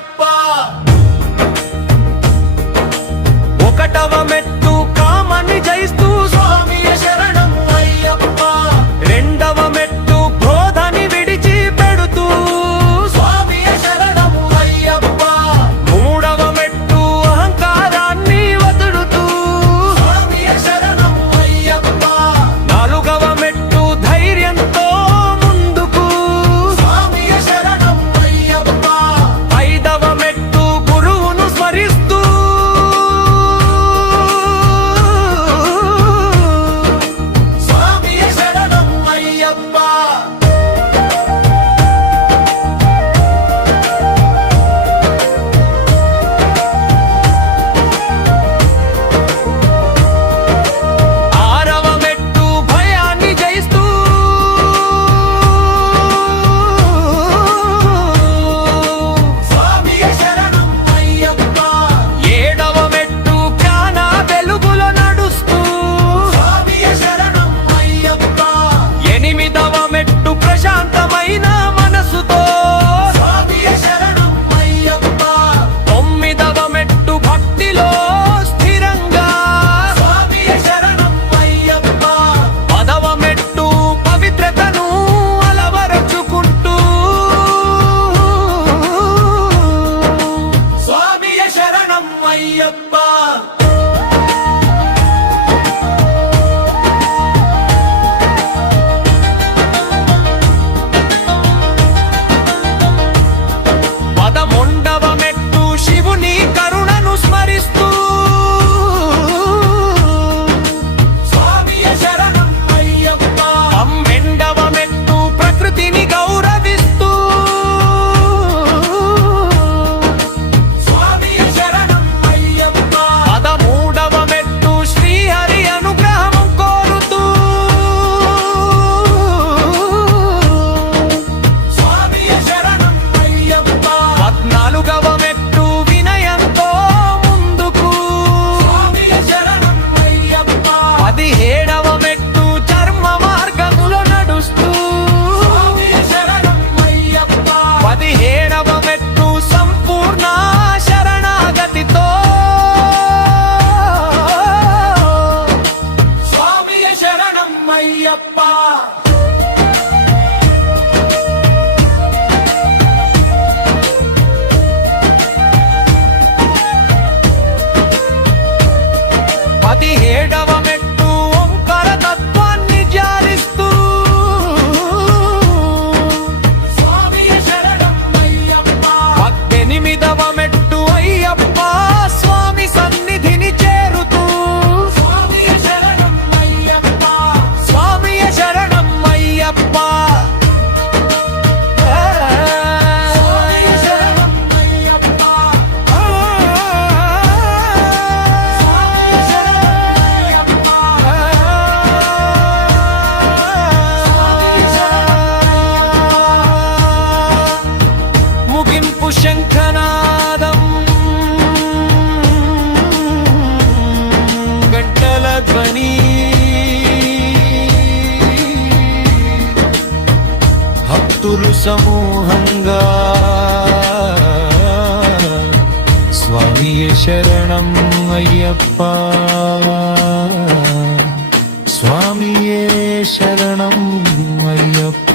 అయ్యప్ప. ఒకటవ మెట్టు కామని జయిస్తూ స్వామియే శరణం అయ్యప్ప. రెండవ మెట్టు క్రోధాన్ని విడిచి పెడుతూ స్వామియే శరణం అయ్యప్ప. మూడవ మెట్టు అహంకారాన్ని వదులుతూ స్వామియే శరణం అయ్యప్ప. నాలుగవ మెట్టు ధైర్యంతో ముందుకు స్వామియే శరణం అయ్యప్ప. ఐదవ మెట్టు గురువును స్మరిస్తూ స్వామియే శరణం అయ్యప్ప. ఆరవ మెట్టు భయాన్ని జయిస్తూ స్వామియే శరణం అయ్యప్ప. ఏడవ మెట్టు జ్ఞాన వెలుగులో నడుస్తూ స్వామియే శరణం అయ్యప్ప. ఎనిమిదవ మెట్టు ప్రశాంతమైన మనసుతో స్వామియే శరణం అయ్యప్ప. తొమ్మిదవ మెట్టు భక్తిలో స్థిరంగా స్వామియే శరణం అయ్యప్ప. పదవ మెట్టు పవిత్రతను అలవరచుకుంటూ స్వామియే శరణం అయ్యప్ప. పదమొండవ మెట్టు శివుని కరుణను స్మరిస్తూ స్వామియే శరణం అయ్యప్ప. పన్నెండవ మెట్టు ప్రకృతిని గౌరవిస్తూ స్వామియే శరణం అయ్యప్ప. పదమూడవ మెట్టు శ్రీహరి అనుగ్రహం కోరుతూ స్వామియే శరణం అయ్యప్ప. పద్నాలుగవ మెట్టు వినయంతో ముందుకు స్వామియే శరణం అయ్యప్ప. 17వ మెట్టు ధర్మ మార్గములో నడుస్తూ స్వామియే శరణం అయ్యప్ప. 17వ మెట్టు సంపూర్ణ శరణాగతితో స్వామియే శరణం అయ్యప్ప. పదిహేడవ మెట్టు ఓంకార తత్వాన్ని ధ్యానిస్తూ స్వామియే శరణం అయ్యప్ప. 18వ మెట్టు అయ్యప్ప స్వామి సన్నిధిని చేరుతూ స్వామియే శరణం అయ్యప్ప. స్వామియే శరణం అయ్యప్ప. స్వామియే శరణం అయ్యప్ప. స్వామియే శరణం అయ్యప్ప. స్వామియే శరణం. ముగింపు శంఖనాదం గంటల ధ్వని భక్తులు సమూహంగా స్వామియే శరణం అయ్యప్ప. స్వామియే శరణం అయ్యప్ప.